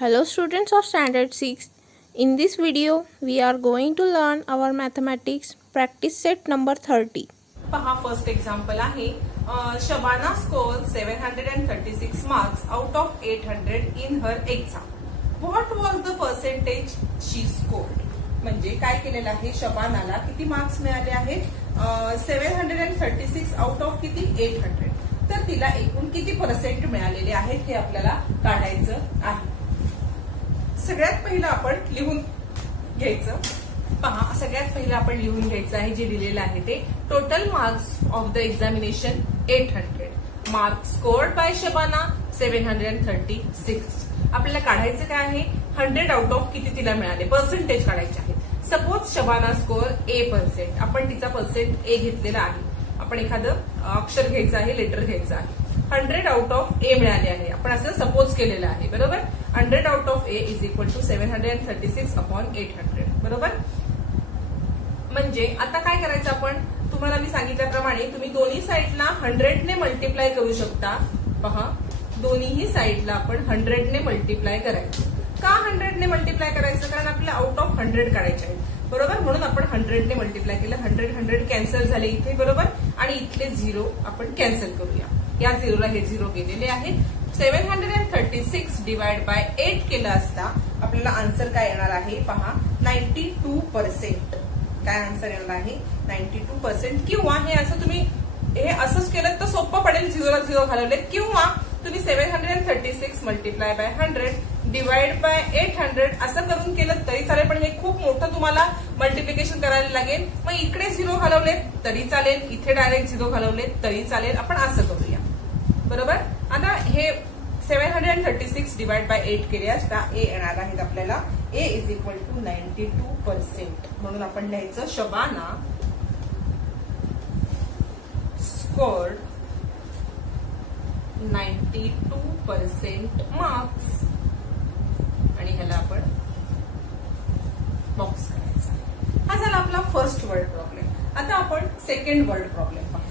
Hello students of standard 6. In this video we are going to learn our mathematics practice set number 30. पहा first example आहे Shabana score 736 marks out of 800 in her exam. What was the percentage she scored. म्हणजे काय केलेलं आहे, शबानाला किती marks मिळाले आहेत 736 out of किती 800. तर तिला एकूण किती पर्सेंट मिळालेले आहेत हे आपल्याला काढायचं आहे. सगळ्यात पहिलं आपण लिहून घ्यायचं. पहा सगळ्यात पहिलं आपण लिहून घ्यायचं आहे जे दिलेलं आहे ते total marks of the examination 800. Marks scored by Shabana 736. आपल्याला काढायचं काय आहे 100 आउट ऑफ किती तिला मिळाले पर्सेंटेज काढायचे आहे. Suppose Shabana score A%. आपण तिचा पर्सेंट A घेतलेला आहे. आपण एखादं अक्षर घ्यायचं आहे, लेटर घ्यायचं आहे. 100 आउट ऑफ A मिळाले आहे. आपण असं सपोज केलेलं आहे बरोबर. 100 out of A is equal to 736 upon 800 बरोबर. म्हणजे आता काय करायचं आपण, तुम्हाला मी सांगितल्याप्रमाणे तुम्ही दोन्ही साईडला 100 ने मल्टिप्लाय करू शकता. पहा दोन्ही साईडला आपण 100 ने मल्टिप्लाय करायचं. का 100 ने मल्टिप्लाय करायचं, कारण आपल्याला आउट ऑफ 100 काढायचे आहे बरोबर. म्हणून आपण 100 ने मल्टिप्लाय केलं. 100 कॅन्सल झाले इथे बरोबर. आणि इथले 0 आपण कॅन्सल करूया. या 0ला हे 0 गेलेले आहेत. 736 डिवाइड बाय 8 केलं असता आपल्याला आन्सर काय येणार आहे पहा 92%. काय आन्सर येणार आहे 92%. किंवा हे असं तुम्ही हे असंच केलं तर सोपं पडेल. 0ला 0 घालवले. किंवा तुम्ही 736 मल्टिप्लाय बाय 100 डिवाइड बाय 800 असं करून केलं तरी चालेल. पण हे खूप मोठं तुम्हाला मल्टिप्लिकेशन करायला लागेल. मग इकडे 0 घालवले तरी चालेल, इथे डायरेक्ट 0 घालवले तरी चालेल. आपण असं करूया बरोबर. आता हे 736 डिवाइड बाय 8 केले असता ए येणार आहेत आपल्याला ए इज इक्वल टू 92%. म्हणून आपण लिहायचं शबाना स्कोर्ड 92% मार्क्स. आणि ह्याला आपण बॉक्स करायचा. हा झाला आपला फर्स्ट वर्ड प्रॉब्लेम. आता आपण सेकंड वर्ड प्रॉब्लेम पाहणार.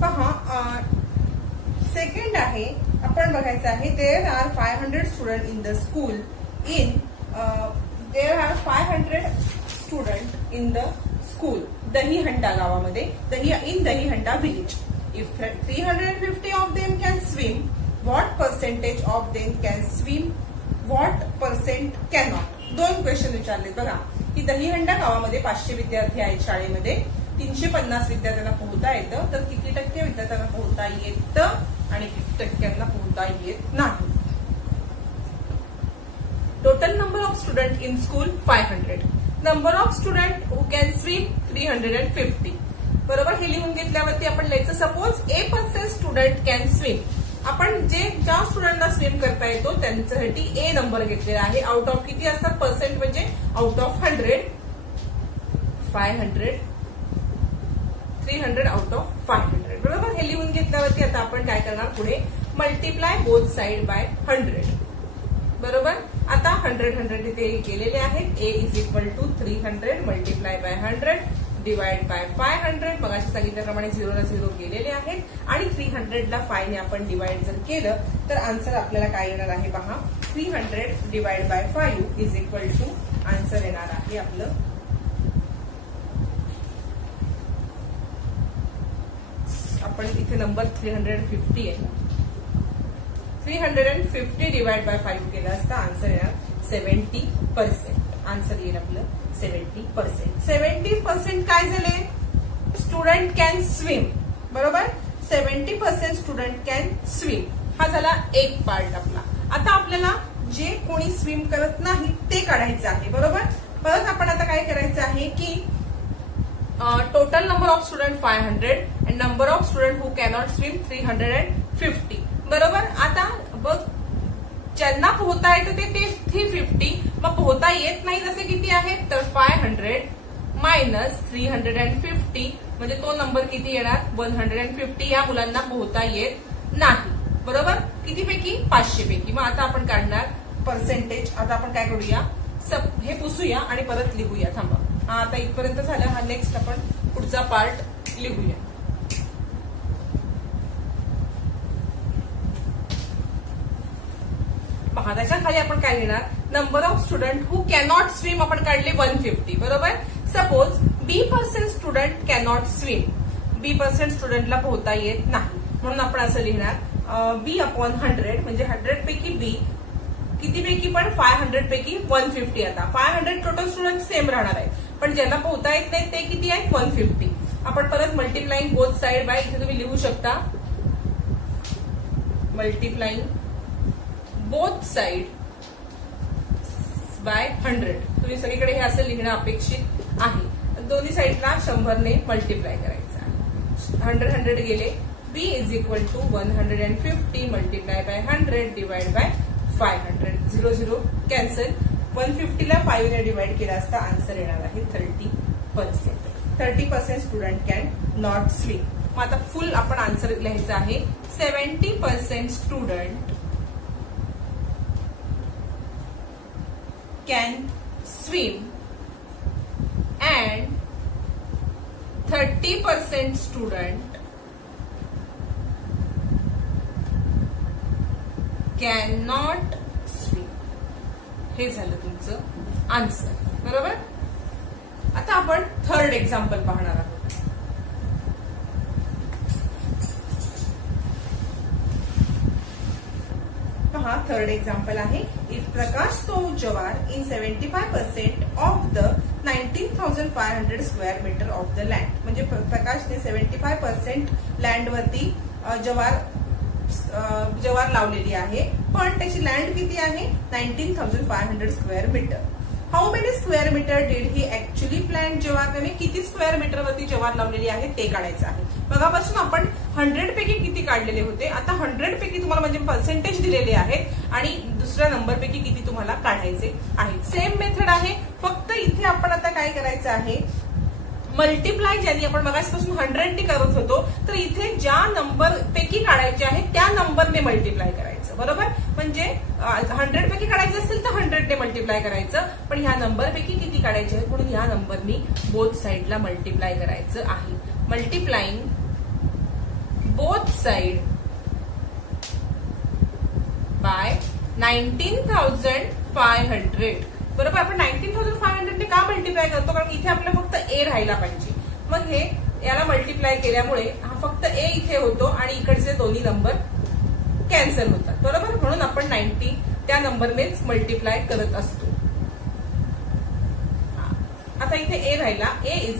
पहा सेकंड आहे, आपण बघायचं आहे there are 500 student in the school in there are 500 student in the school Dahihanda गावामध्ये in Dahihanda village. If 350 of them can swim, what percentage of them can swim, what percent cannot. दोन question विचारले बघा की दहीहंडा गावामध्ये 500 विद्यार्थी आहेत शाळेमध्ये. 350 विद्यार्थ्यांना पोहता येतं, तर किती टक्के विद्यार्थ्यांना पोहता येतं आणि किती टक्क्यांना पोहता येत नाही. Total number of student in school 500. Number of student who can swim 350 बरोबर. हे लिहून घेतल्यावरती आपण लिहायचं suppose A% student can swim. आपण ज्या स्टुडंटला स्विम करता येतो त्यांच्यासाठी ए नंबर घेतलेला आहे. आउट ऑफ किती असतात पर्सेंट म्हणजे आउट ऑफ 100 500 300 आउट ऑफ 500 बरोबर. हे लिहून घेतल्यावरती आता आपण काय करणार पुढे मल्टिप्लाय बोथ साइड बाय 100 बरोबर. आता 100 इथे केलेले आहेत. A is equal to 300 multiply by 100 divide by 500. मग अशी सांगितल्याप्रमाणे 0ला 0 गेलेले आहेत. आणि 300ला 5 ने आपण डिवाइड जर केलं तर आन्सर आपल्याला काय येणार आहे पहा 300 divide by 5 is equal to answer येणार आहे आपलं आपण इथे नंबर 350 आहे. 350 डिवाइड बाय 5 केलं असता आन्सर येणार 70%. आन्सर येईल आपलं 70%. 70% काय झाले स्टुडंट कॅन स्विम बरोबर. 70% स्टुडंट कॅन स्विम हा झाला एक पार्ट आपला. आता आपल्याला जे कोणी स्विम करत नाही ते काढायचं आहे बरोबर. परत आपण आता काय करायचं आहे की total number of student 500 and number of student who cannot swim 350 बरोबर. आता बघ ज्यांना पोहता येतं ते 350. मग पोहता येत नाही जसे किती आहेत तर 500 मायनस 350 म्हणजे तो नंबर किती येणार 150. या मुलांना पोहता येत नाही बरोबर. कितीपैकी 500 पैकी. मग आता आपण काढणार पर्सेंटेज. आता आपण काय करूया हे पुसूया आणि परत लिहूया. थांबा आता इथपर्यंत झालं. हा नेक्स्ट आपण पुढचा पार्ट लिहूया. पहा त्याच्या खाली आपण काय लिहिणार, number of student who cannot swim आपण काढले 150, बरोबर. Suppose B% student cannot swim, B% स्टुडंटला पोहता येत नाही, म्हणून आपण असं लिहिणार B/100 म्हणजे 100 पैकी B किती पैकी पण 500 पैकी 150. आता 500 टोटल स्टुडंट सेम राहणार आहे, पण ज्यांना पोहता येत नाही ते किती आहेत 150. आपण परत मल्टिप्लाइंग बोथ साइड बाय इथे तुम्ही लिहू शकता मल्टिप्लाइंग बोथ साइड बाय 100. तुम्ही सगळीकडे हे असं लिहिणं अपेक्षित आहे. दोन्ही साइडला 100 ने मल्टिप्लाय करायचं आहे. 100 गेले. B = 150 multiply by 100 divide by 500. 0 0 cancel. 150 ला 5 ने डिवाइड केला असता आन्सर येणार आहे 30%. 30% स्टुडंट कॅन नॉट स्विम. मग आता फुल आपण आन्सर लिहायचं आहे 70% student can swim and 30% student can not swim. हे झालं तुमचं आन्सर, बरोबर. आता आपण थर्ड एक्झाम्पल पाहणार आहोत. पहा थर्ड एक्झाम्पल आहे. If Prakash sow jowar in 75% of the 19,500 square meter of the land. म्हणजे प्रकाशने 75% लँड वरती जवार लावलेली आहे, पण त्याची लँड किती आहे 19,500 square meter. How many square meter did he actually plant jowar. त्याने किती स्क्वेअर मीटर वरती जवार लावलेली आहे ते काढायचं आहे. मगापासून आपण 100 पैकी किती काढलेले होते, आता 100 पैकी तुम्हाला म्हणजे पर्सेंटेज दिलेले आहेत आणि दुसऱ्या नंबर पैकी किती तुम्हाला काढायचे आहे. सेम मेथड आहे, फक्त इथे आपण आता काय करायचं आहे, मल्टिप्लाय ज्यांनी आपण मगापासून 100 ने करत होतो, तर इथे ज्या नंबर पैकी काढायचे आहे त्या नंबरने मल्टिप्लाय करायचं, बरोबर. म्हणजे 100 पैकी काढायचे असेल तर 100 ने मल्टिप्लाय करायचं, पण ह्या नंबर पैकी किती काढायचे आहे म्हणून ह्या नंबरनी बोथ साइडला मल्टिप्लाय करायचं आहे. Multiplying both side bye 19,500. बरोबर. आपण 19,500 ने का मल्टिप्लाय करतो, कारण इथे आपल्याला फक्त A राहायला पाहिजे. मग हे याला मल्टिप्लाय केल्यामुळे हा फक्त A इथे होतो आणि इकडचे दोन्ही नंबर कॅन्सल होतात, बरोबर. म्हणून आपण 90 त्या नंबरनेच मल्टिप्लाय करत असतो. आता इथे A राहिला. A =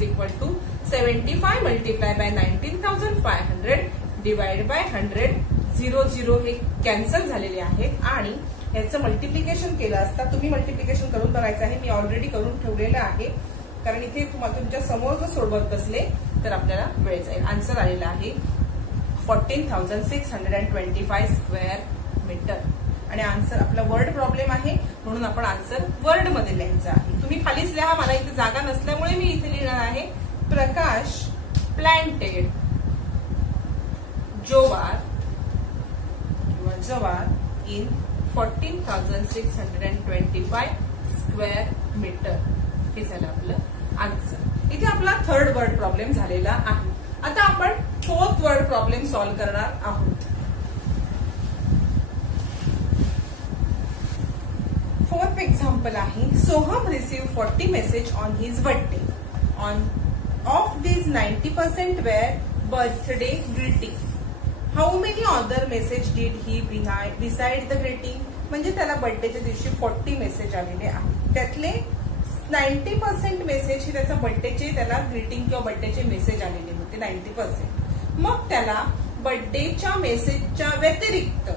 75 multiply by 19,500 divide by 100. 0 0 हे कॅन्सल झालेले आहेत आणि याचं मल्टिप्लिकेशन केलं असता. तुम्ही मल्टिप्लिकेशन करून बघायचं आहे, मी ऑलरेडी करून ठेवलेलं आहे, कारण इथे तुमच्या समोर जर सोडवत बसले तर आपल्याला वेळ जाईल. आन्सर आलेला आहे 14,625 स्क्वेअर मीटर. आणि आन्सर आपला वर्ड प्रॉब्लेम आहे म्हणून आपण आन्सर वर्ड मध्ये लिहायचं आहे. तुम्ही खालीच लिहा, मला इथे जागा नसल्यामुळे मी इथे लिहिणार आहे प्रकाश प्लांटेड जवार इन 14,625 स्क्वेअर मीटर. हे झालं आपलं आन्सर. इथे आपला थर्ड वर्ड प्रॉब्लेम झालेला आहे. आता आपण फोर्थ वर्ड प्रॉब्लेम सॉल्व्ह करणार आहोत. फोर्थ एक्झाम्पल आहे. Soham receive 40 message on his birthday. Of these 90% were birthday greeting. How many other message did he beside the greeting? म्हणजे त्याला बर्थडेच्या दिवशी 40 मेसेज आलेले आहेत, त्यातले 90% मेसेज हे त्याचा बर्थडेचे त्याला ग्रीटिंग किंवा बर्थडेचे मेसेज आलेले होते 90%. मग त्याला बर्थडेच्या मेसेजच्या व्यतिरिक्त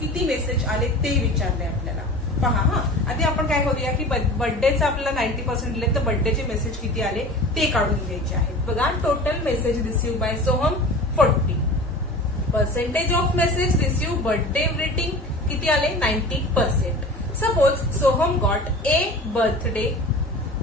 किती मेसेज आले ते विचारले आपल्याला. पहा हा, आधी आपण काय करूया की बर्थडेचा आपल्याला 90% दिले तर बर्थडेचे मेसेज किती आले ते काढून घ्यायचे आहेत. बघा total message receive by Soham 40. Percentage of message receive birthday greeting किती आले 90%. Suppose Soham got a birthday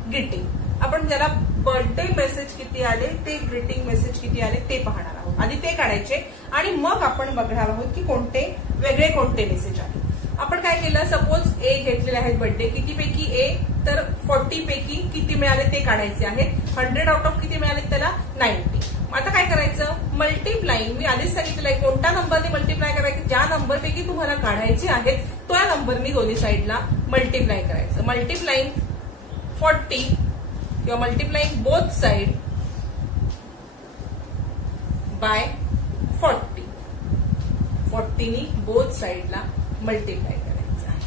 greeting. आपण त्याला बर्थडे मेसेज किती आले ते ग्रीटिंग मेसेज किती आले ते पाहणार आहोत. आधी ते काढायचे आणि मग आपण बघणार आहोत की कोणते वेगळे कोणते मेसेज आले. आपण काय केलं, सपोज ए घेतलेले आहेत बर्थडे, किती पैकी ए तर 40 पैकी किती मिळाले ते काढायचे आहेत. 100 आउट ऑफ किती मिळाले त्याला 90. आता काय करायचं, मल्टिप्लाइंग. मी आधीच सांगितलेलं आहे कोणत्या नंबरने मल्टिप्लाय करायचं, ज्या नंबर पैकी तुम्हाला काढायचे आहेत तो या नंबरनी दोन्ही साईडला मल्टिप्लाय करायचं. मल्टिप्लाइंग 40 किंवा मल्टिप्लाइंग बोथ साइड बाय 40. 40नी बोथ साइडला मल्टिप्लाय करायचं आहे.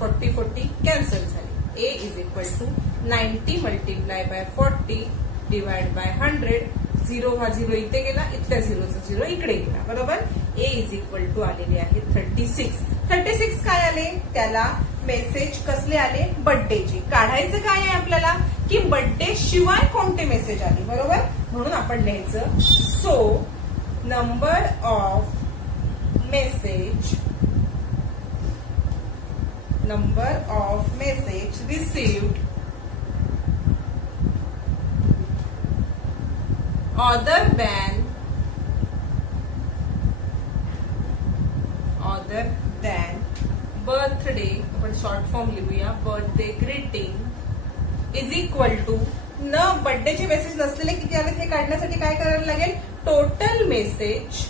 40 कॅन्सल झाली. A is equal to 90 multiply by 40 divide by 100. 0 हा 0 इथे गेला, इथल्या 0चा 0 इकडे गेला, बरोबर. A इज इक्वल टू आलेले आहे 36. 36 काय आले, त्याला मेसेज कसले आले, बर्थडेचे. काढायचं काय आहे आपल्याला की बर्थडे शिवाय कोणते मेसेज आले, बरोबर. म्हणून आपण लिहायचं so number of message received other than birthday, आपण शॉर्ट फॉर्म लिहूया, birthday greeting is equal to न बर्थडेचे मेसेज नसलेले किती आले हे काढण्यासाठी काय करायला लागेल, total message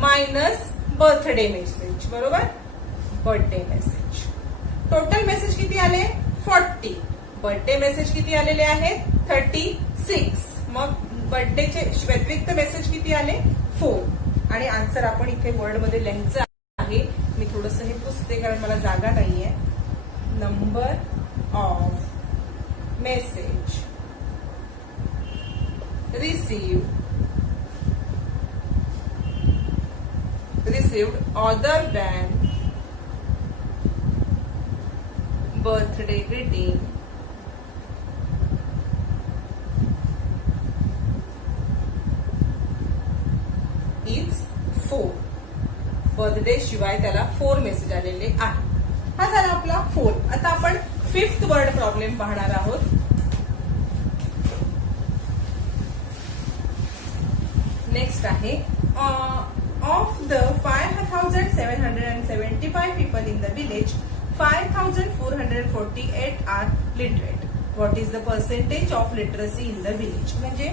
minus birthday message, बरोबर. बर्थडे मेसेज टोटल मेसेज किती आले 40, बर्थडे मेसेज किती आलेले आहेत 36. मग बर्थडेचे व्यतिरिक्त मेसेज किती आले 4. आणि आन्सर आपण इथे वर्ड मध्ये लिहायचं आहे. मी थोडंसं हे पुसते कारण मला जागा नाहीये. Number of message received other than birthday greeting is 4. Birthday शिवाय त्याला 4 मेसेज आलेले आहे. हा झाला आपला 4. आता आपण 5th वर्ड प्रॉब्लेम पाहणार आहोत. नेक्स्ट आहे of the 5775 people in the village 5448 are literate. What is the percentage of literacy in the village. म्हणजे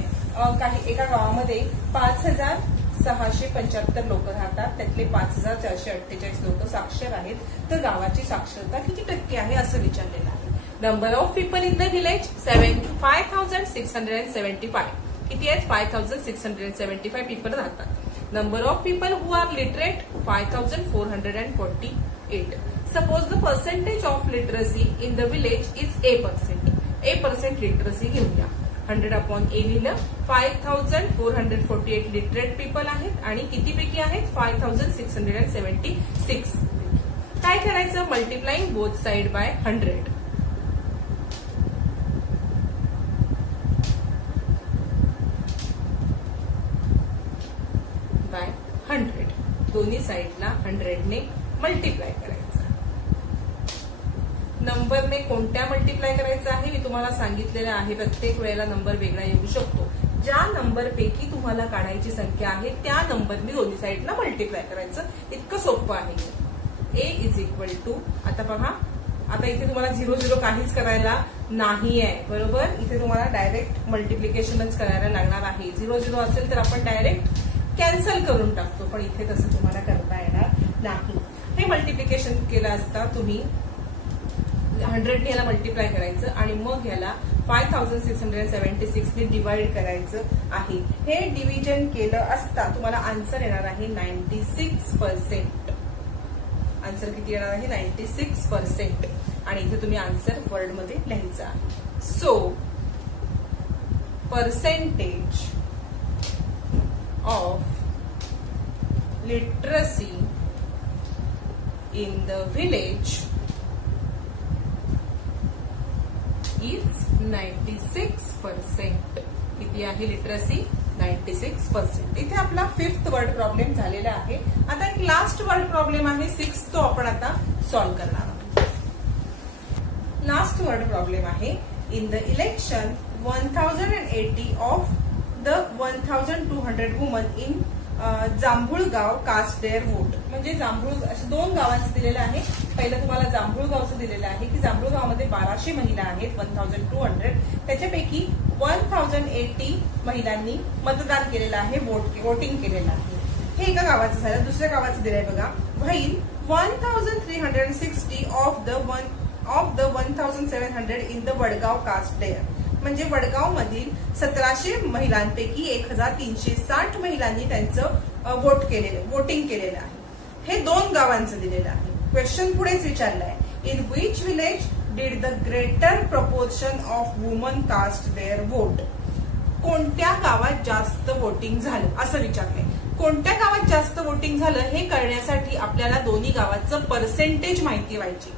काही एका गावामध्ये 5675 लोक राहतात, त्यातले 5448 लोक साक्षर आहेत. तर गावाची साक्षरता किती टक्के आहे असं विचारलेलं आहे. Number of people in the village 5675. किती आहेत 5675 पीपल राहतात. Number of people who are literate 5448. Suppose the percentage of literacy in the village is 8% literacy घेऊया. 100/A लिहिलं. 5448 लिटरेट पीपल आहेत आणि कितीपैकी आहेत 5676. काय करायचं, multiplying both side by 100. By 100. दोन्ही साइडला 100ने मल्टिप्लाय करायचं. नंबरने कोणत्या मल्टिप्लाय करायचं आहे मी तुम्हाला सांगितलेलं आहे. प्रत्येक वेळेला नंबर वेगळा येऊ शकतो. ज्या नंबर पैकी तुम्हाला काढायची संख्या आहे त्या नंबरने दोन्ही साईडला मल्टिप्लाय करायचं. इतकं सोपं आहे. A इज इक्वल टू, आता बघा, आता इथे तुम्हाला 0 काहीच करायला नाही आहे, बरोबर. इथे तुम्हाला डायरेक्ट मल्टिप्लिकेशनच करायला लागणार आहे. 0 असेल तर आपण डायरेक्ट कॅन्सल करून टाकतो, पण इथे तसं तुम्हाला करता येणार नाही. हे मल्टिप्लिकेशन केलं असता तुम्ही 100ने याला मल्टिप्लाय करायचं आणि मग याला 5676 ने डिवाइड करायचं आहे. हे डिव्हिजन केलं असता तुम्हाला आन्सर येणार आहे 96%. आन्सर किती येणार आहे 96%. आणि इथे तुम्ही आन्सर वर्ड मध्ये लिहायचं आहे. So percentage of literacy in the village is 96%. किती आहे लिटरसी 96%. इथे आपला 5th वर्ड प्रॉब्लेम झालेला आहे. आता एक लास्ट वर्ड प्रॉब्लेम आहे 6th, तो आपण आता सॉल्व्ह करणार आहोत. लास्ट वर्ड प्रॉब्लेम आहे in the election 1080 of the 1200 woman in Jambhulgaon cast there vote. म्हणजे असे 2 गावांचं दिलेलं आहे. पहिलं तुम्हाला जांभूळगावचं दिलेलं आहे की जांभूळगावमध्ये 1200 महिला आहेत, 1200. त्याच्यापैकी 1080 महिलांनी मतदान केलेलं आहे, वोटिंग केलेलं आहे. हे एका गावाचं झालं. दुसऱ्या गावाचं दिलंय बघा. While 1360 of the 1700 in the Wadgaon cast there. म्हणजे वडगाव मधील 1700 महिलांपैकी 1360 महिलांनी त्यांचं वोटिंग केलेलं आहे. हे 2 गावांचं दिलेलं आहे. क्वेश्चन पुढेच विचारलाय, in which village did the greater proportion of woman cast there vote. कोणत्या गावात जास्त वोटिंग झालं असं विचारलंय. कोणत्या गावात जास्त वोटिंग झालं हे कळण्यासाठी आपल्याला दोन्ही गावाचं पर्सेंटेज माहिती व्हायची.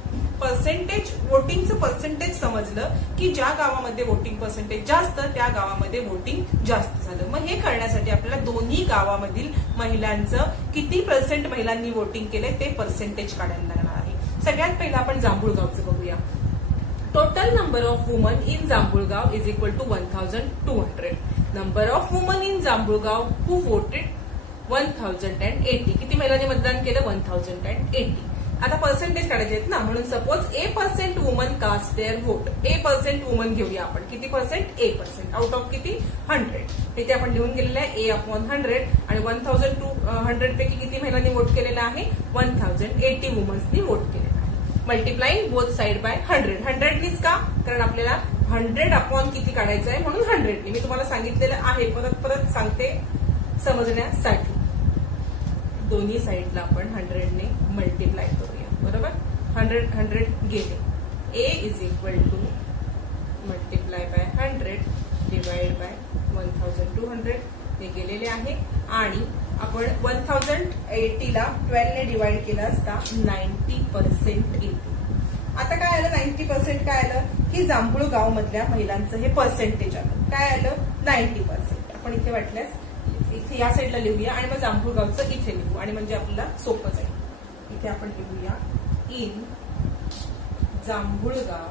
वोटिंगचं पर्सेंटेज समजलं की ज्या गावामध्ये वोटिंग पर्सेंटेज जास्त त्या गावामध्ये वोटिंग जास्त झालं. मग हे कळण्यासाठी आपल्याला दोन्ही गावामधील महिलांचं किती % महिलांनी वोटिंग केलंय ते पर्सेंटेज काढायला लागणार आहे. सगळ्यात पहिला आपण जांभूळगावचं बघूया. Total number of woman in Jambhulgaon is equal to 1200. Number of woman in Jambhulgaon who voted 1080. किती महिलांनी मतदान केलं? 1080. आता पर्सेंटेज काढायचे आहेत ना, म्हणून suppose A% women cast there vote. A% women घेऊया आपण. किती %? A%. आउट ऑफ किती? 100. इथे आपण लिहून गेलेलं आहे A/100 आणि 1200 पैकी किती महिलांनी वोट केलेलं आहे? 1080 वुमन्सनी वोट केलेलं आहे. Multiplying both side by 100. 100नीच का? कारण आपल्याला 100 अपॉन किती काढायचं आहे म्हणून 100नी. मी तुम्हाला सांगितलेलं आहे, परत सांगते समजण्यासाठी. दोन्ही साईडला आपण 100ने मल्टिप्लाय करूया. बरोबर? 100 गेले. A is equal to multiply by 100 divide by 1200 हे गेलेले आहे. आणि आपण 1080ला 12ने डिवाइड केलं असता 90% येते. आता काय आलं? 90% काय आलं की जांभूळगाव मधल्या महिलांचं हे पर्सेंटेज आलं. काय आलं? 90%. आपण इथे वाटल्यास इथे या साईडला लिहूया आणि मग जांभूळगावचं इथे लिहू आणि म्हणजे आपल्याला सोपं जाईल. इथे आपण लिहूया in Jambhulgaon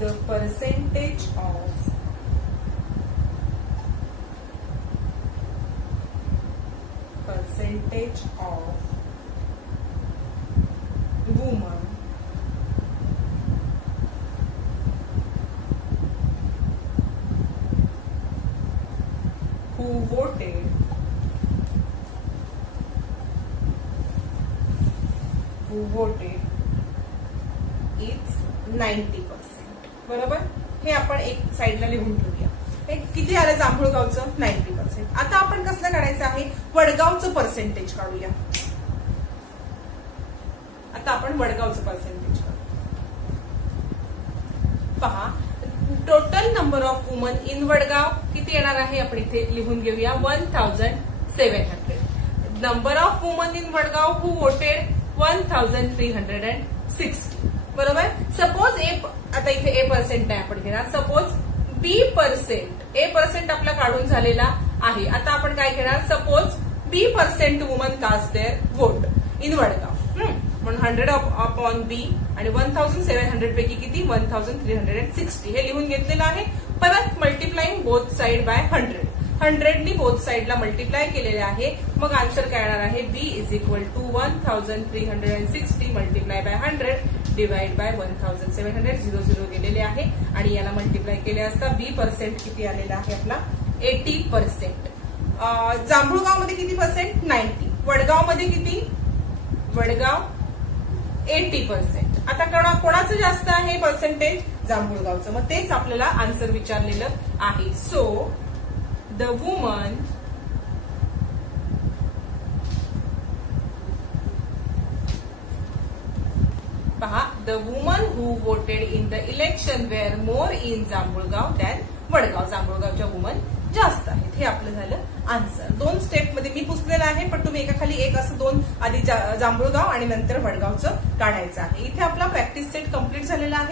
the percentage of woman who voted is 90%. बरोबर? हे आपण एक साईडला लिहून ठेवूया. हे किती आलं जांभूळगावचं? 90%. आता आपण कसलं काढायचं आहे? वडगावचं पर्सेंटेज काढूया. आता आपण वडगावचं पर्सेंटेज काढू. पहा, total number of woman in Wadgaon किती येणार आहे? आपण इथे लिहून घेऊया 1700. Number of woman in Wadgaon who voted 1360. बरोबर? सपोज आता इथे A% आहे आपण घेणार. सपोज A% आपला काढून झालेला आहे. आता आपण काय घेणार? Suppose B% women cast there vote in Wadgaon. म्हणून 100 अपॉन B आणि 1700 पैकी किती? 1360. हे लिहून घेतलेलं आहे. परत मल्टिप्लाइंग बोथ साइड बाय 100. 100नी बोथ साइडला मल्टिप्लाय केलेले आहे. मग आन्सर काय येणार आहे? B is equal to 1360 multiply by 100 divide by 1700. 00 गेलेले आहे आणि याला मल्टिप्लाय केले असता B% किती आलेला आहे आपला? 80%. जांभूळगाव मध्ये किती %? 90. वडगाव मध्ये किती? वडगाव 80%. आता कोणाचं जास्त आहे पर्सेंटेज? जांभूळगावचं. मग तेच आपल्याला आन्सर विचारलेलं आहे. सो द वुमन पहा, the woman who voted in the election were more in Jambhulgaon than Wadgaon. जांभूळगावच्या वुमन जास्त आहेत. हे आपलं झालं आन्सर. 2 स्टेप मध्ये मी पुसलेलं आहे, पण तुम्ही एकाखाली एक असं 2 आधी जांभूळगाव आणि नंतर वडगावचं काढायचं आहे. इथे आपला प्रॅक्टिस सेट कम्प्लीट झालेला आहे.